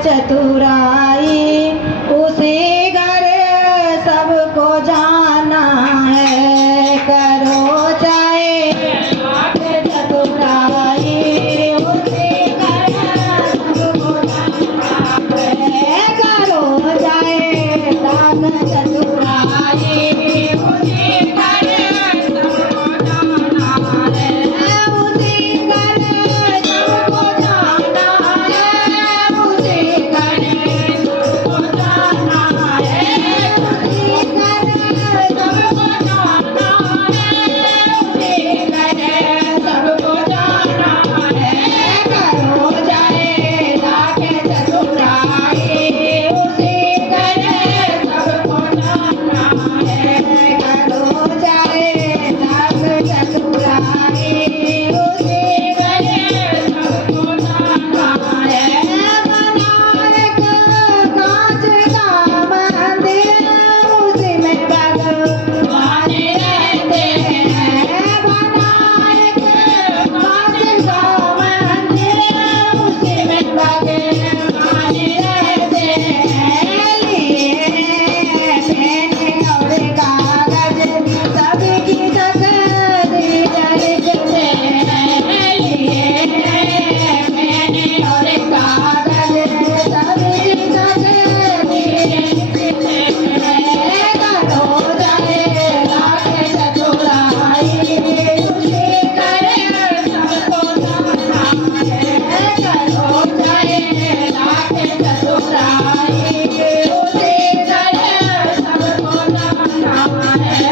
चतुराई उसी घर सबको जाना है। करो चाहे लाख चतुराई उसी घर सबको जाना है। करो चाहे लाख चतुराई उसी घर सबको जाना है। उसी घर सबको जाना है। उसी घर सबको जाना है। उसी घर सबको जाना है। उसी घर सबको जाना है। करो चाहे लाख चतुराई उसी घर सबको जाना है। करो चाहे लाख चतुराई उसी घर सबको जाना है। बनारस कांच का मंदिर उसी में भगवान रहते हैं। बनारस कांच का मंदिर उसी में भगवान रहते हैं। लिए पेन और कागज सबकी तकदीर लिखते हैं। लिए पेन और कागज सबकी तकदीर लिखते हैं। करो चाहे लाख चतुराई उसी घर सबको जाना है। करो चाहे लाख चतुराई उसी घर सबको जाना है।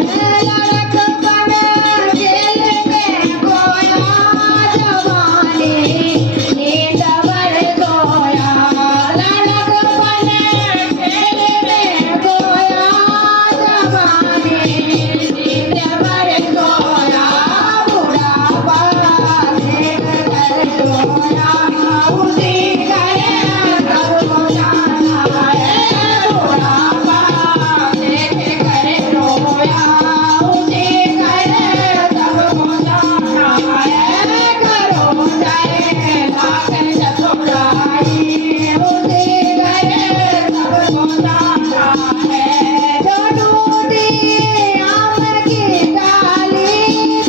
लड़कपन खेल में खोया जवानी नींद भर सोया। लड़कपन खेल में खोया जवानी नींद भर सोया। बुढ़ापा देख कर रोया उसी घर सबको जाना है। बुढ़ापा देख कर रोया उसी घर सबको जाना है। करो चाहे लाख चतुराई उसी घर सबको जाना है। जो टूटी आम की डाली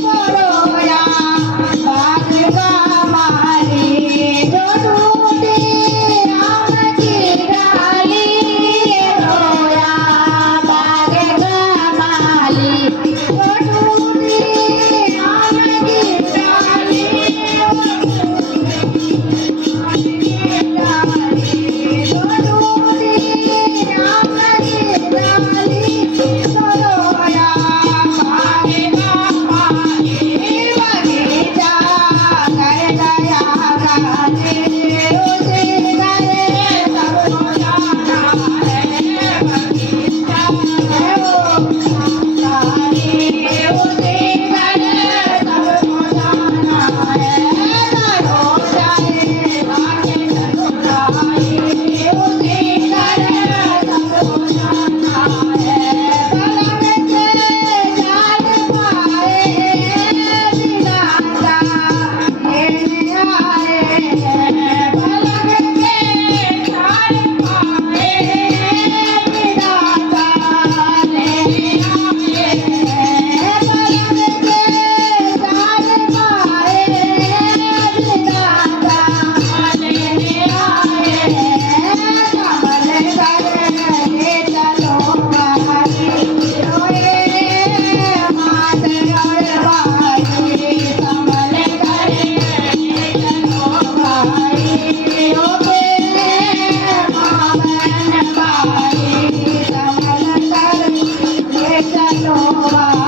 को रोया बाग का माली। जो टूटी आम की डाली रोया बाग का माली। जो टूटी आम की डाली चलो